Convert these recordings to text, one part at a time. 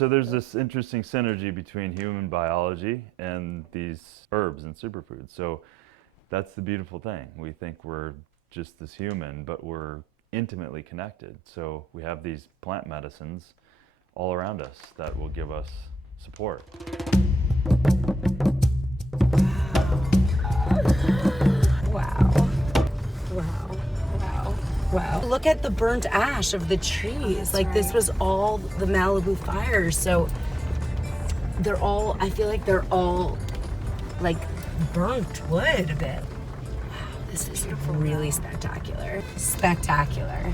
so there's this interesting synergy between human biology and these herbs and superfoods. So that's the beautiful thing. We think we're just this human, but we're intimately connected. So we have these plant medicines all around us that will give us support. Wow. Wow. Wow. Wow. Look at the burnt ash of the trees. Like this was all the Malibu fires. So they're all, I feel like they're all like burnt wood a bit. Wow, this is really spectacular. Spectacular.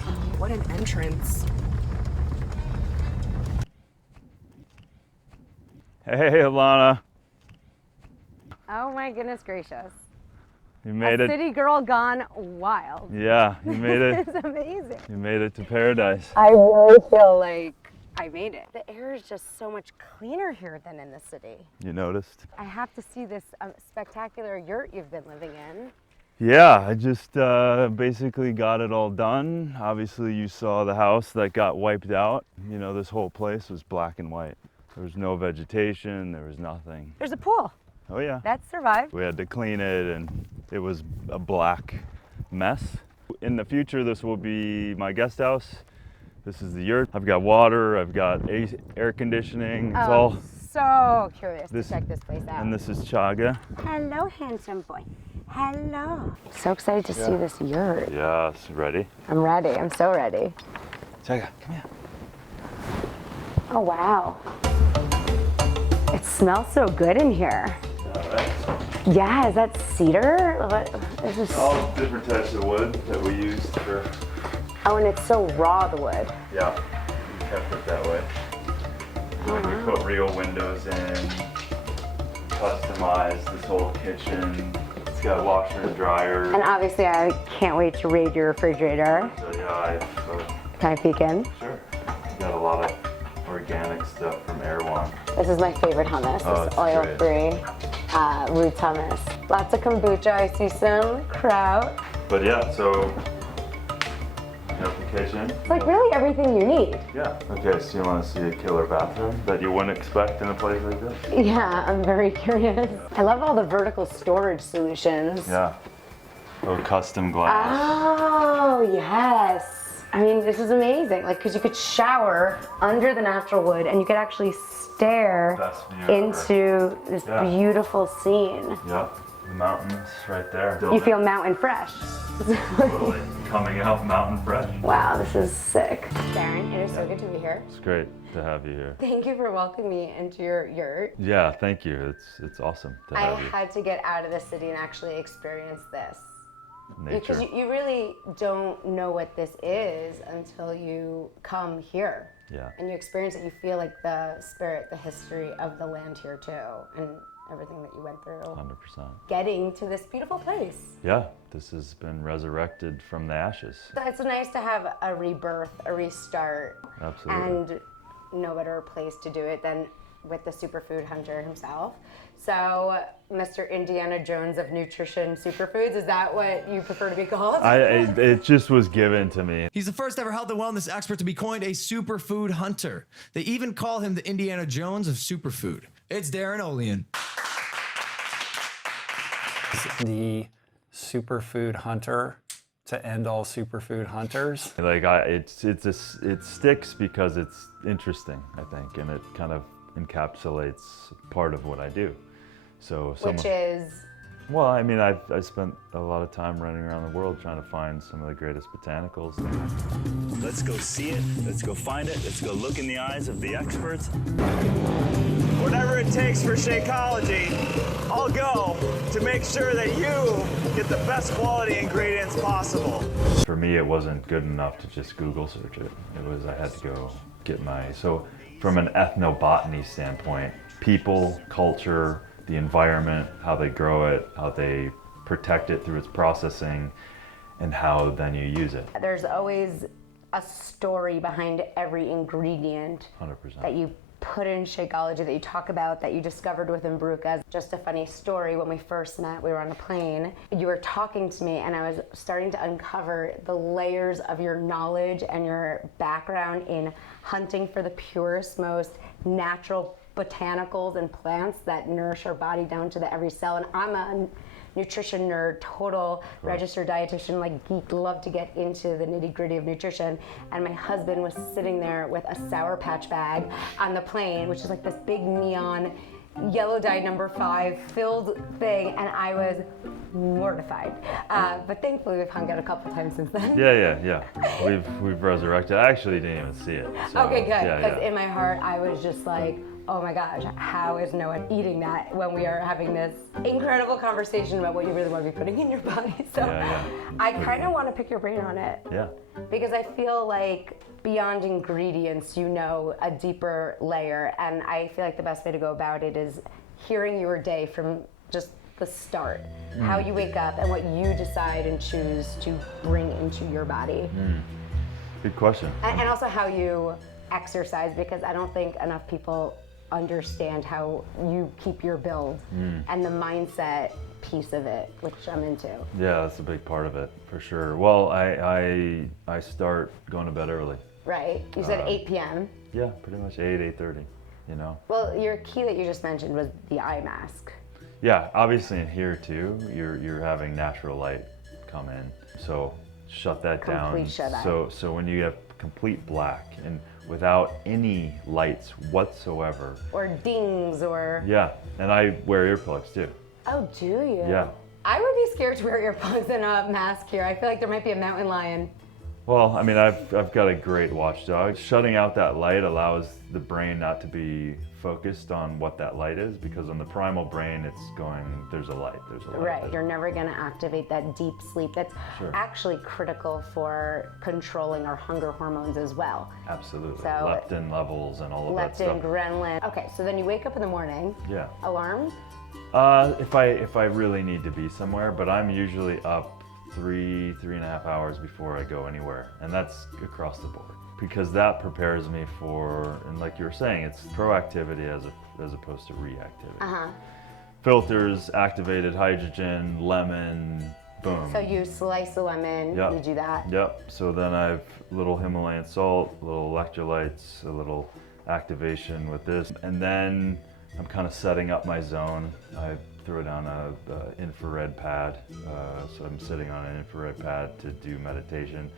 Oh, what an entrance. Hey, Ilana. Oh my goodness gracious. You made it. City girl gone wild. Yeah, you made it. It's amazing. You made it to paradise. I really feel like I made it. The air is just so much cleaner here than in the city. You noticed? I have to see this spectacular yurt you've been living in. Yeah, I just basically got it all done. Obviously, you saw the house that got wiped out. You know, this whole place was black and white. There was no vegetation, there was nothing. There's a pool. Oh yeah. That survived. We had to clean it and it was a black mess. In the future, this will be my guest house. This is the yurt. I've got water, I've got air conditioning. It's all so curious to check this place out. And this is Chaga. Hello, handsome boy. Hello. So excited to see this yurt. Yes, ready? I'm ready. I'm so ready. Chaga, come here. Oh, wow. It smells so good in here. Yeah, is that cedar? What is this? All different types of wood that we used for. Oh, and it's so raw, the wood. Yeah, we kept it that way. We put real windows in, customized this whole kitchen. It's got washer and dryer. And obviously, I can't wait to raid your refrigerator. So yeah, Can I peek in? Sure. We got a lot of organic stuff from Erewhon. This is my favorite hummus. It's oil-free roots hummus. Lots of kombucha. I see some kraut. But yeah, so you have the kitchen. It's like really everything you need. Yeah. Okay, so you want to see a killer bathroom that you wouldn't expect in a place like this? Yeah, I'm very curious. I love all the vertical storage solutions. Yeah. Oh, custom glass. Oh, yes. I mean, this is amazing. Like, because you could shower under the natural wood and you could actually stare into this beautiful scene. Yep, the mountains right there. You feel mountain fresh. Totally. Coming out mountain fresh. Wow, this is sick. Darin, it is so good to be here. It's great to have you here. Thank you for welcoming me into your yurt. Yeah, thank you. It's awesome to have you. I had to get out of the city and actually experience this. Nature. Because you really don't know what this is until you come here. Yeah. And you experience it, you feel like the spirit, the history of the land here too, and everything that you went through. 100%. Getting to this beautiful place. Yeah, this has been resurrected from the ashes. So it's nice to have a rebirth, a restart. Absolutely. And no better place to do it than with the superfood hunter himself. So, Mr. Indiana Jones of nutrition superfoods, is that what you prefer to be called? It just was given to me. He's the first ever health and wellness expert to be coined a superfood hunter. They even call him the Indiana Jones of superfood. It's Darin Olien. The superfood hunter to end all superfood hunters. Like it sticks because it's interesting, I think, and it kind of encapsulates part of what I do. So which is? Well, I mean, I spent a lot of time running around the world trying to find some of the greatest botanicals. Let's go see it, let's go find it, let's go look in the eyes of the experts. Whatever it takes for Shakeology, I'll go to make sure that you get the best quality ingredients possible. For me, it wasn't good enough to just Google search it. I had to go get so from an ethnobotany standpoint, people, culture, the environment, how they grow it, how they protect it through its processing, and how then you use it. There's always a story behind every ingredient 100%. that you put in Shakeology that you talk about that you discovered within Barukas. Just a funny story, when we first met, we were on a plane. You were talking to me and I was starting to uncover the layers of your knowledge and your background in hunting for the purest, most natural botanicals and plants that nourish our body down to the every cell. And I'm a nutrition nerd, total registered dietitian, like geek, love to get into the nitty gritty of nutrition. And my husband was sitting there with a Sour Patch bag on the plane, which is like this big neon yellow dye number 5 filled thing, and I was mortified. But thankfully we've hung out a couple times since then. Yeah. We've resurrected. I actually didn't even see it. So, okay, good. yeah, Because in my heart I was just like, oh my gosh, how is no one eating that when we are having this incredible conversation about what you really want to be putting in your body? So I kind of want to pick your brain on it. Yeah. Because I feel like beyond ingredients, you know a deeper layer. And I feel like the best way to go about it is hearing your day from just the start. How you wake up and what you decide and choose to bring into your body. Good question. And also how you exercise, because I don't think enough people understand how you keep your build and the mindset piece of it, which I'm into. Yeah, that's a big part of it, for sure. Well, I start going to bed early. Right? You said 8 p.m. Yeah, pretty much 8:30, you know. Well, your key that you just mentioned was the eye mask. Yeah, obviously in here too, you're having natural light come in. So shut that down. Complete shut-eye. So when you have complete black and without any lights whatsoever. Or dings or... Yeah, and I wear earplugs too. Oh, do you? Yeah. I would be scared to wear earplugs and a mask here. I feel like there might be a mountain lion. Well, I mean, I've got a great watchdog. Shutting out that light allows the brain not to be focused on what that light is, because on the primal brain, it's going, there's a light. Right, you're never gonna activate that deep sleep. That's actually critical for controlling our hunger hormones as well. Absolutely, So, leptin levels and all of that stuff. Leptin, ghrelin. Okay, so then you wake up in the morning. Yeah. Alarm? If I really need to be somewhere, but I'm usually up 3.5 hours before I go anywhere, and that's across the board, because that prepares me for, and like you were saying, it's proactivity as opposed to reactivity. Filters, activated hydrogen, lemon, boom. So you slice the lemon, you do that? Yep, so then I've a little Himalayan salt, little electrolytes, a little activation with this, and then I'm kind of setting up my zone. I throw down a infrared pad, so I'm sitting on an infrared pad to do meditation.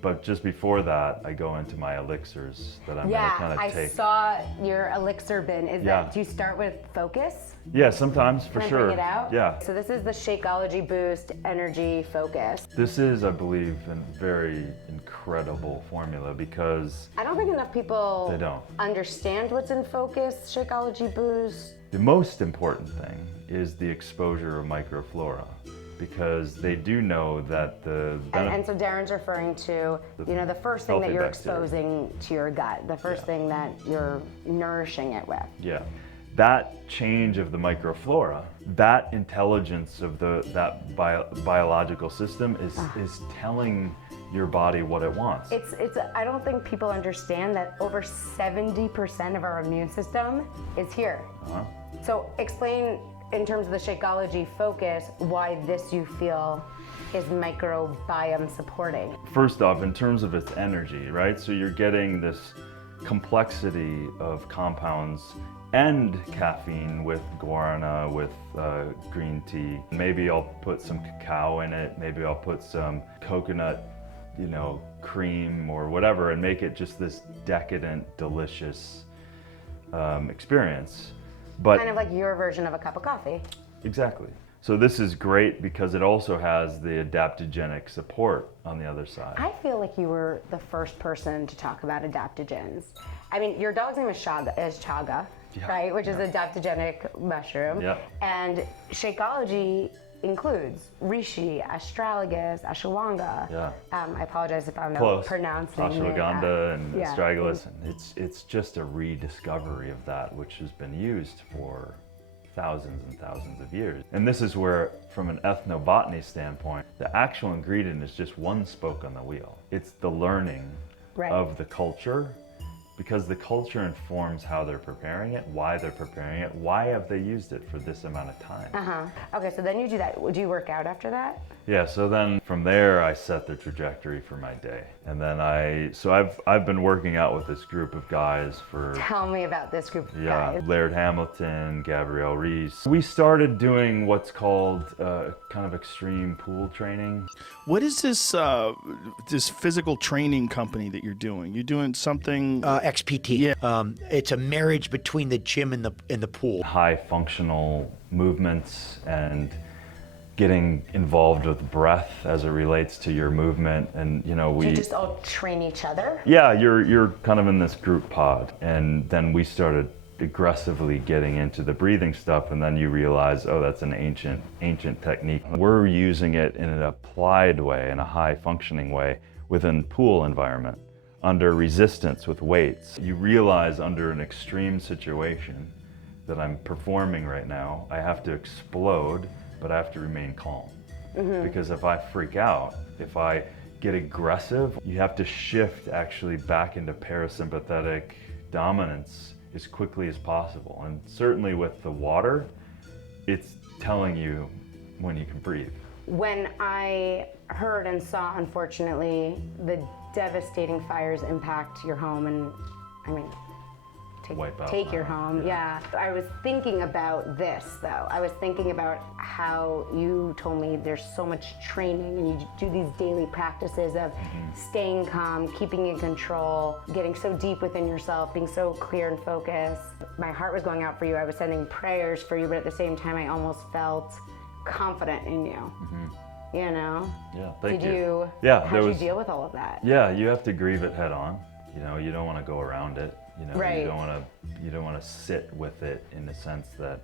But just before that, I go into my elixirs that I'm gonna kind of take. I saw your elixir bin. Is that, do you start with focus? Yeah, sometimes, for sure. Bring it out? Yeah. So this is the Shakeology Boost Energy Focus. This is, I believe, a very incredible formula, because I don't think enough people they don't understand what's in focus, Shakeology Boost. The most important thing is the exposure of microflora, because they do know that and so Darin's referring to, you know, the first thing that you're bacteria. exposing to your gut, the first thing that you're nourishing it with. Yeah. That change of the microflora, that intelligence of that biological system is telling your body what it wants. It's I don't think people understand that over 70% of our immune system is here. So explain, in terms of the Shakeology focus, why this you feel is microbiome supporting. First off, in terms of its energy, right? So you're getting this complexity of compounds and caffeine with guarana, with green tea. Maybe I'll put some cacao in it. Maybe I'll put some coconut, you know, cream or whatever, and make it just this decadent, delicious experience. But kind of like your version of a cup of coffee. Exactly. So this is great because it also has the adaptogenic support on the other side. I feel like you were the first person to talk about adaptogens. I mean, your dog's name is chaga, right? Which is adaptogenic mushroom. Yeah. And Shakeology includes reishi, astragalus, ashwagandha. Yeah. I apologize if I'm Close. pronouncing Ashwagandha and astragalus. It's just a rediscovery of that, which has been used for thousands and thousands of years. And this is where, from an ethnobotany standpoint, the actual ingredient is just one spoke on the wheel. It's the learning of the culture because the culture informs how they're preparing it, why they're preparing it, why have they used it for this amount of time. Okay, so then you do that. Do you work out after that? Yeah, so then from there I set the trajectory for my day. And then I've been working out with this group of guys for, Tell me about this group of yeah, guys. Laird Hamilton, Gabrielle Reese. We started doing what's called kind of extreme pool training. What is this this physical training company that you're doing? You're doing something? XPT. Yeah. It's a marriage between the gym and the pool. High functional movements and getting involved with breath as it relates to your movement. And Do you just all train each other? Yeah, you're kind of in this group pod, and then we started aggressively getting into the breathing stuff, and then you realize, oh, that's an ancient technique. We're using it in an applied way, in a high functioning way within pool environment, under resistance with weights. You realize under an extreme situation that I'm performing right now, I have to explode, but I have to remain calm. Because if I freak out, if I get aggressive, you have to shift actually back into parasympathetic dominance as quickly as possible. And certainly with the water, it's telling you when you can breathe. When I heard and saw, unfortunately, the devastating fires impact your home, and I mean, Wipe out take my your home, home. Yeah. I was thinking about this, though. I was thinking about how you told me there's so much training, and you do these daily practices of staying calm, keeping in control, getting so deep within yourself, being so clear and focused. My heart was going out for you. I was sending prayers for you, but at the same time, I almost felt confident in you. You know? Yeah, thank Did you? Yeah, How did you deal with all of that? Yeah, you have to grieve it head on. You don't want to go around it. Right. You don't want to sit with it in the sense that,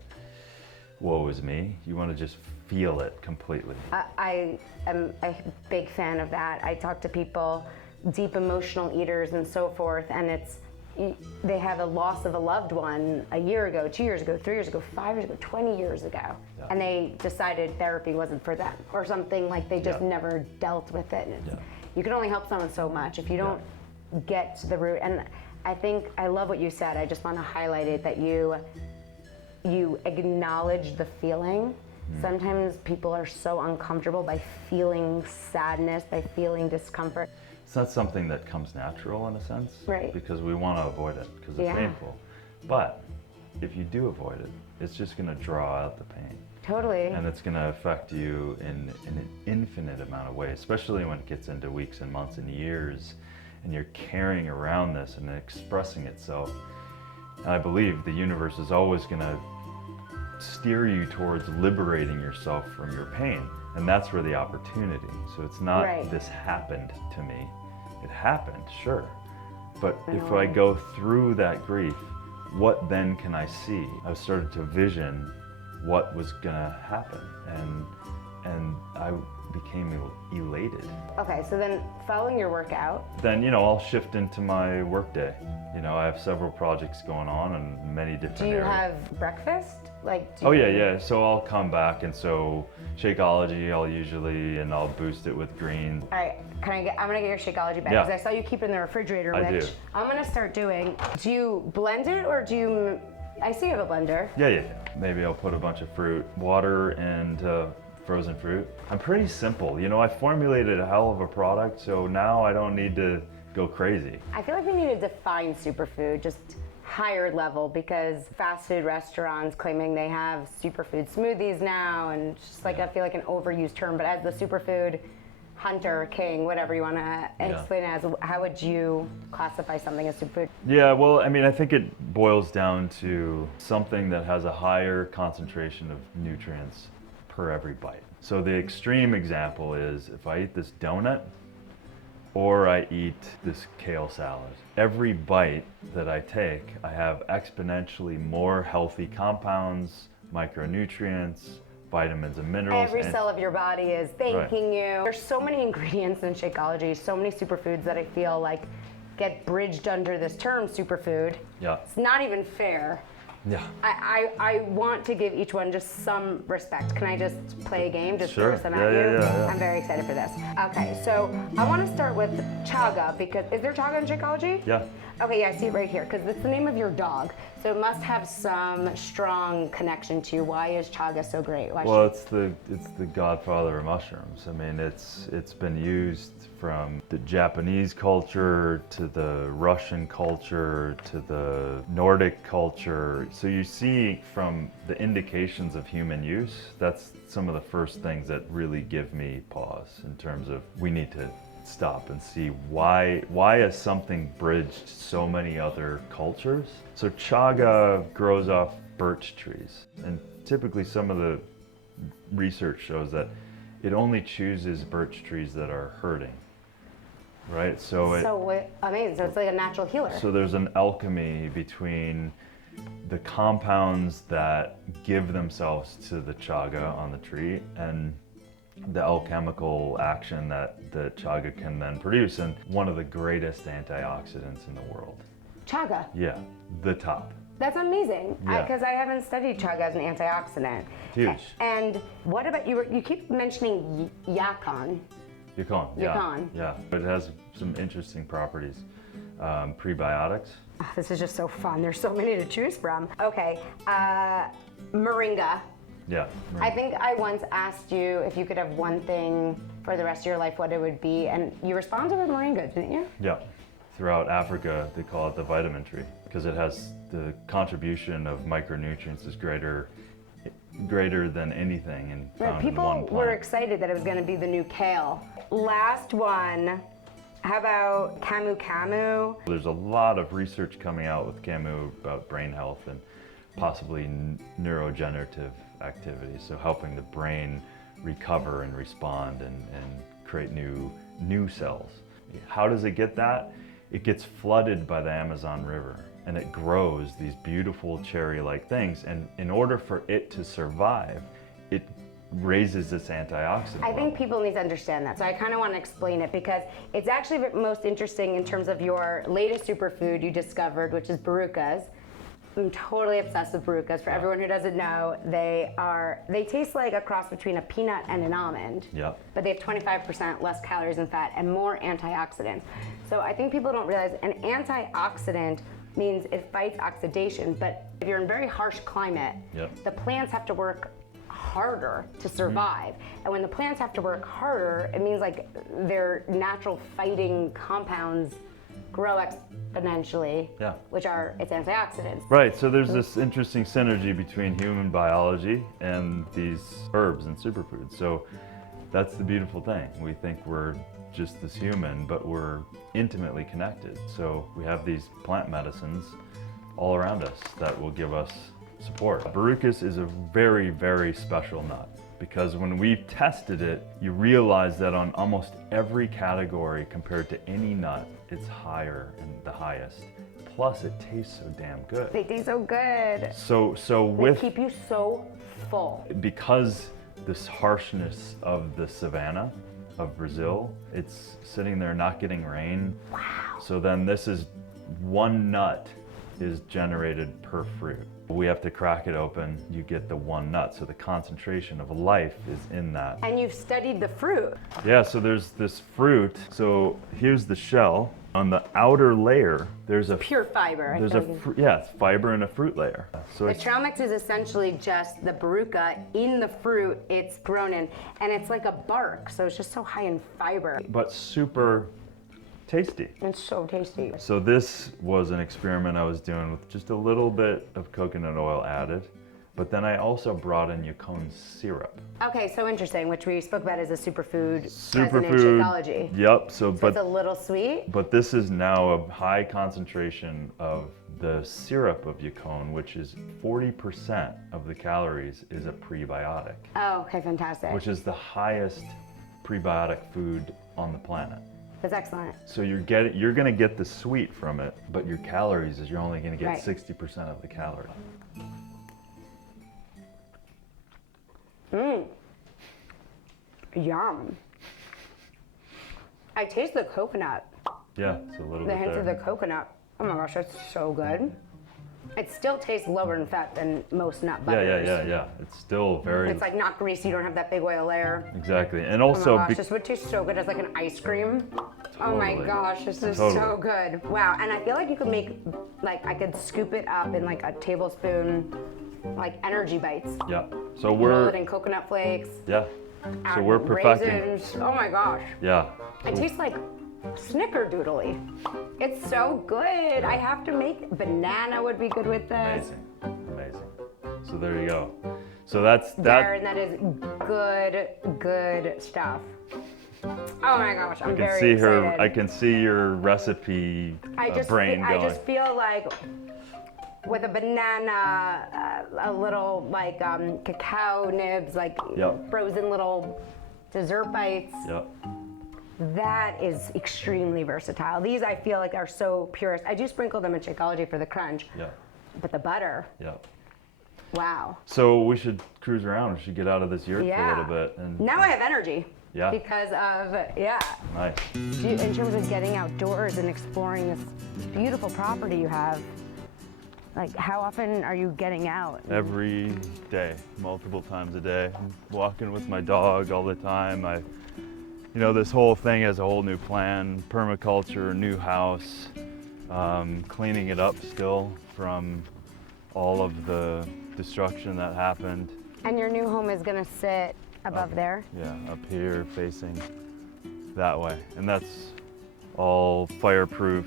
woe is me. You want to just feel it completely. I am a big fan of that. I talk to people, deep emotional eaters and so forth, and they have a loss of a loved one a year ago, 2 years ago, 3 years ago, 5 years ago, 20 years ago, and they decided therapy wasn't for them, or something, like they just never dealt with it. You can only help someone so much if you don't get to the root. And I think I love what you said. I just want to highlight it, that you acknowledge the feeling. Sometimes people are so uncomfortable by feeling sadness, by feeling discomfort. It's not something that comes natural in a sense, Right. because we want to avoid it because it's painful. But if you do avoid it, it's just going to draw out the pain. Totally. And it's going to affect you in an infinite amount of ways, especially when it gets into weeks and months and years, and you're carrying around this and expressing itself. And I believe the universe is always going to steer you towards liberating yourself from your pain. And that's where the opportunity. So it's not this happened to me. It happened, sure. But if I go through that grief, what then can I see? I started to vision what was gonna happen, and I became elated. Okay, so then following your workout. Then, I'll shift into my workday. I have several projects going on in many different Do you areas. have breakfast? Oh yeah. So I'll come back, and so Shakeology, I'll boost it with greens. All right, I'm gonna get your Shakeology back, Yeah. because I saw you keep it in the refrigerator, I which do. I'm gonna start doing. Do you blend it, or do you, I see you have a blender. Yeah. Maybe I'll put a bunch of fruit, water, and frozen fruit. I'm pretty simple. I formulated a hell of a product, so now I don't need to go crazy. I feel like we need to define superfood, just higher level, because fast food restaurants claiming they have superfood smoothies now, and just I feel like an overused term, but as the superfood hunter, king, whatever you want to explain it as, how would you classify something as superfood? Yeah, well, I think it boils down to something that has a higher concentration of nutrients per every bite. So the extreme example is if I eat this donut or I eat this kale salad. Every bite that I take, I have exponentially more healthy compounds, micronutrients, vitamins and minerals. Every cell of your body is thanking you. There's so many ingredients in Shakeology, so many superfoods that I feel like get bridged under this term superfood. Yeah. It's not even fair. Yeah. I want to give each one just some respect. Can I just play a game? Just Sure. throw some at you? Yeah. I'm very excited for this. Okay, so I want to start with chaga, because is there chaga in Shakeology? Yeah. Okay, yeah, I see it right here, because it's the name of your dog. So it must have some strong connection to you. Why is chaga so great? Why Well, it's the godfather of mushrooms. I mean, it's been used from the Japanese culture to the Russian culture to the Nordic culture. So you see from the indications of human use, that's some of the first things that really give me pause in terms of we need to stop and see why has something bridged so many other cultures. So chaga grows off birch trees, and typically some of the research shows that it only chooses birch trees that are hurting, right? So amazing. So it's like a natural healer. So there's an alchemy between the compounds that give themselves to the chaga on the tree and the alchemical action that the chaga can then produce, and one of the greatest antioxidants in the world. Chaga. Yeah, the top. That's amazing, Yeah. because I haven't studied chaga as an antioxidant. Huge. And what about, you keep mentioning yacon. Yacon, yeah. Yacon. Yeah, it has some interesting properties. Prebiotics. Oh, this is just so fun. There's so many to choose from. Okay, moringa. Yeah. I think I once asked you if you could have one thing for the rest of your life, what it would be, and you responded with moringa, didn't you? Yeah. Throughout Africa, they call it the vitamin tree because it has the contribution of micronutrients is greater than anything and found in one People plant. were excited that it was going to be the new kale. Last one. How about camu camu? There's a lot of research coming out with camu about brain health and possibly neurogenerative activity, so helping the brain recover and respond and create new cells. How does it get that? It gets flooded by the Amazon River and it grows these beautiful cherry-like things, and in order for it to survive, it raises its antioxidant I think level. people need to understand that, so I kind of want to explain it because it's actually most interesting in terms of your latest superfood you discovered, which is Barukas. I'm totally obsessed with Barukas. For everyone who doesn't know, they taste like a cross between a peanut and an almond. Yep. But they have 25% less calories and fat and more antioxidants. So I think people don't realize an antioxidant means it fights oxidation, but if you're in very harsh climate, Yep. the plants have to work harder to survive. And when the plants have to work harder, it means like their natural fighting compounds grow exponentially, Yeah. which are its antioxidants. Right, so there's this interesting synergy between human biology and these herbs and superfoods. So that's the beautiful thing. We think we're just this human, but we're intimately connected. So we have these plant medicines all around us that will give us support. Barukas is a very, very special nut because when we've tested it, you realize that on almost every category compared to any nut, it's higher and the highest. Plus, it tastes so damn good. They taste so good. So They with keep you so full. because this harshness of the savanna of Brazil, it's sitting there not getting rain. Wow. So then this is one nut is generated per fruit. We have to crack it open, you get the one nut. So the concentration of life is in that. And you've studied the fruit. Yeah, so there's this fruit. So here's the shell. On the outer layer, there's a Pure fiber. there's a it's fiber in a fruit layer. So The it's trail mix is essentially just the baruka in the fruit it's grown in, and it's like a bark, so it's just so high in fiber. but super tasty. It's so tasty. So this was an experiment I was doing with just a little bit of coconut oil added, but then I also brought in Yacon syrup. Okay, so interesting, which we spoke about as a superfood, present in Superfood. Shakeology. Yep. So, So it's a little sweet. but this is now a high concentration of the syrup of Yacon, which is 40% of the calories is a prebiotic, Oh, okay, fantastic. which is the highest prebiotic food on the planet. That's excellent. So you're going to get the sweet from it, but your calories is you're only going to get Right. 60% of the calories. Yum. I taste the coconut, Yeah, it's a little the bit hint there. of the coconut. Oh my gosh, that's so good. It still tastes lower in fat than most nut butters. Yeah. It's still very It's like not greasy, you don't have that big oil layer. exactly, and Oh also my gosh, this would taste so good as like an ice cream. Oh my Totally. gosh, this is Totally. so good. Wow, and I feel like you could make, like, I could scoop it up in like a tablespoon, like energy bites. Yeah. So Roll we're it in coconut flakes. yeah. So add we're perfecting. raisins. Oh my gosh. Yeah. It tastes like snickerdoodly. It's so good. I have to make, banana would be good with this. Amazing. So there you go. So that's Darin, that is good stuff. Oh my gosh, I'm very see excited. her. I can see your recipe brain I going. just feel like with a banana, a little like cacao nibs, like Yep. frozen little dessert bites. Yep. That is extremely versatile. These I feel like are so purist. I do sprinkle them in Shakeology for the crunch, Yeah. but the butter, Yeah. wow. So we should cruise around. We should get out of this yurt for a Yeah. little bit. And Now I have energy. Yeah. Because of, yeah. nice. In terms of getting outdoors and exploring this beautiful property you have, like how often are you getting out? Every day, multiple times a day. I'm walking with my dog all the time. This whole thing has a whole new plan, permaculture, new house, cleaning it up still from all of the destruction that happened. And your new home is gonna sit above there? Yeah, up here facing that way. And that's all fireproof,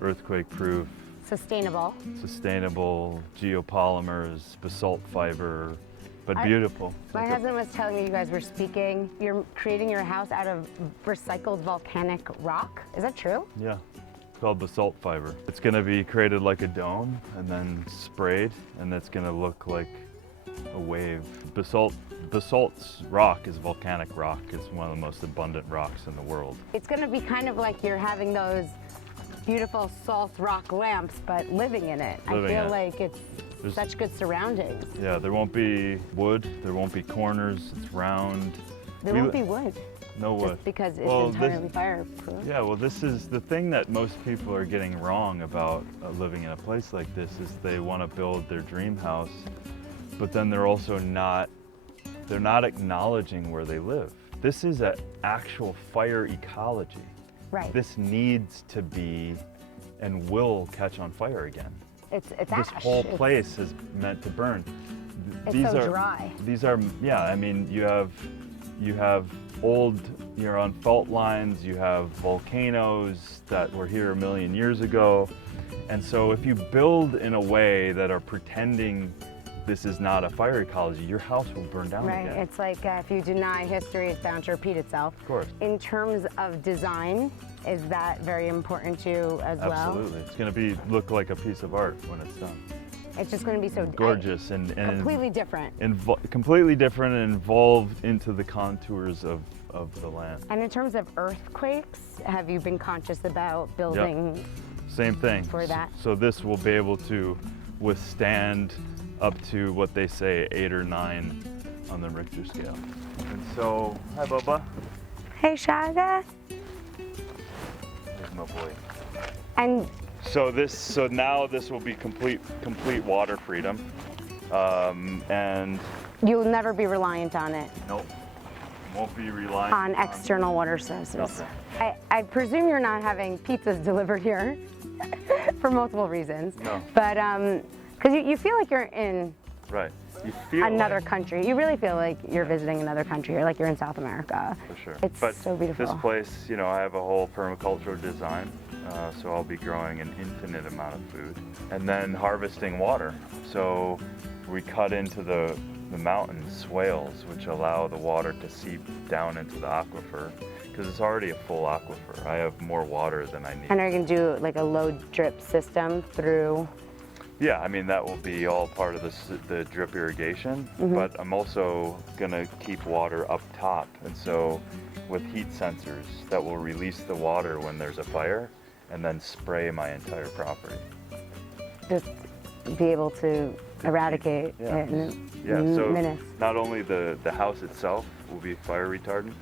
earthquake-proof, Sustainable. sustainable, geopolymers, basalt fiber, but beautiful. My husband was telling me you guys were speaking, you're creating your house out of recycled volcanic rock. Is that true? Yeah, it's called basalt fiber. It's gonna be created like a dome and then sprayed, and it's gonna look like a wave. Basalt's rock is volcanic rock. It's one of the most abundant rocks in the world. It's gonna be kind of like you're having those beautiful salt rock lamps, but living in it. Living I feel in it. like it's There's- such good surroundings. Yeah, there won't be wood, there won't be corners, it's round. There won't be wood, No wood. just because it's Well, entirely fireproof. Yeah, well, this is the thing that most people are getting wrong about living in a place like this is they want to build their dream house, but then they're also they're not acknowledging where they live. This is an actual fire ecology. Right. This needs to be and will catch on fire again. It's This ash. whole It's- place is meant to burn. It's so dry. These are, yeah, I mean, you have you're on fault lines, you have volcanoes that were here a million years ago. And so if you build in a way that are pretending this is not a fire ecology, your house will burn down Right, again. it's like if you deny history, it's bound to repeat itself. Of course. In terms of design, is that very important to you as well? Absolutely. It's going to look like a piece of art when it's done. It's just going to be so Gorgeous and completely different. completely different and involved into the contours of the land. And in terms of earthquakes, have you been conscious about building? Same thing. For that? So this will be able to withstand up to what they say 8 or 9 on the Richter scale. And so, hi Bubba. Hey, Shaga. There's my boy. And So now this will be complete water freedom, and you'll never be reliant on it, nope, won't be reliant on external water sources. Nothing. I presume you're not having pizzas delivered here for multiple reasons. No. But because you feel like you're in Right. You feel another like, country. You really feel like you're visiting another country, or like you're in South America. For sure. It's but so beautiful. This place, I have a whole permaculture design, so I'll be growing an infinite amount of food, and then harvesting water. So we cut into the mountain swales, which allow the water to seep down into the aquifer, because it's already a full aquifer. I have more water than I need. And are you going to do like a low drip system through? Yeah, I mean, that will be all part of the drip irrigation, but I'm also gonna keep water up top. And so with heat sensors that will release the water when there's a fire and then spray my entire property. Just be able to eradicate Yeah. it in So minutes. not only the house itself will be fire retardant,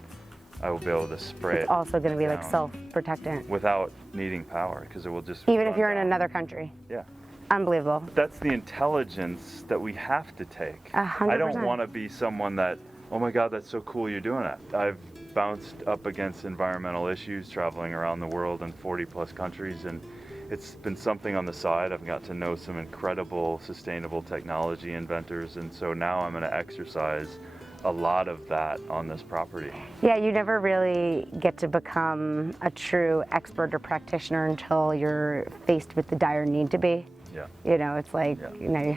I will be able to spray It's it also going to be like down self-protectant, without needing power, because it will just even if run you're in down. another country. Yeah. Unbelievable. That's the intelligence that we have to take. 100%. I don't want to be someone that, oh my God, that's so cool you're doing that. I've bounced up against environmental issues, traveling around the world in 40 plus countries, and it's been something on the side. I've got to know some incredible sustainable technology inventors, and so now I'm going to exercise a lot of that on this property. Yeah, you never really get to become a true expert or practitioner until you're faced with the dire need to be. Yeah. You know, it's like, Yeah. you know, you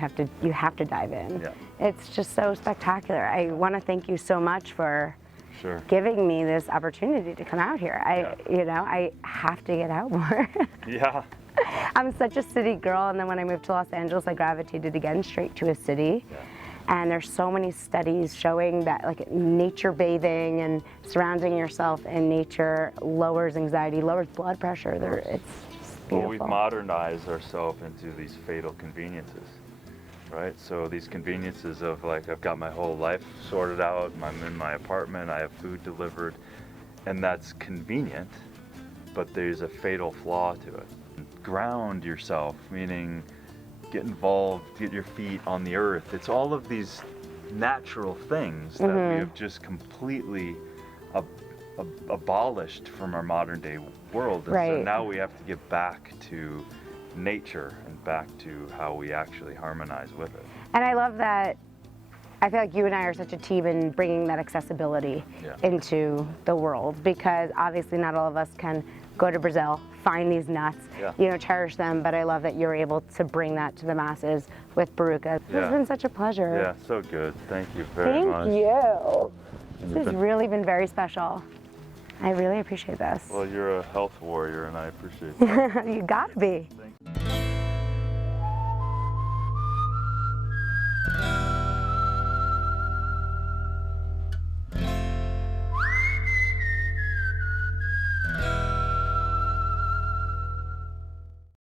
have to dive in. Yeah. It's just so spectacular. I want to thank you so much for Sure. giving me this opportunity to come out here. You know, I have to get out more. Yeah. I'm such a city girl, and then when I moved to Los Angeles, I gravitated again straight to a city. Yeah. And there's so many studies showing that like nature bathing and surrounding yourself in nature lowers anxiety, lowers blood pressure. It's just beautiful. Well, we've modernized ourselves into these fatal conveniences, right? So these conveniences of like, I've got my whole life sorted out, I'm in my apartment, I have food delivered, and that's convenient, but there's a fatal flaw to it. Ground yourself, meaning get involved, get your feet on the earth. It's all of these natural things that we have just completely abolished from our modern day world. And so now we have to get back to nature and back to how we actually harmonize with it. And I love that. I feel like you and I are such a team in bringing that accessibility into the world, because obviously not all of us can go to Brazil, find these nuts, you know, cherish them, but I love that you're able to bring that to the masses with Barukas. It's been such a pleasure. Yeah, so good. Thank you very much. Thank you. This has really been very special. I really appreciate this. Well, you're a health warrior, and I appreciate that. You gotta be. Thank you.